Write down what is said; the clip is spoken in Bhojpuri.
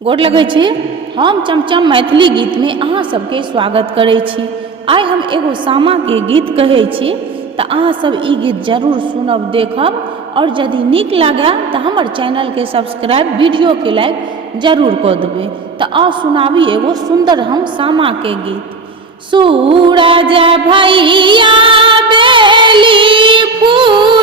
गोर लगै छी। हम चमचम मैथिली गीत में अहाँ सबके स्वागत करै छी। आइ हम एगो सामा के गीत कहै छी तऽ अहाँ सब ई गीत जरूर सुनब, देखब और यदि नीक लागे तऽ हमर चैनल के सब्सक्राइब, वीडियो के लाइक जरूर कऽ देबै। तऽ आ सुनाबी एगो सुंदर हम सामा के गीत। सूरज भैया बेली फूल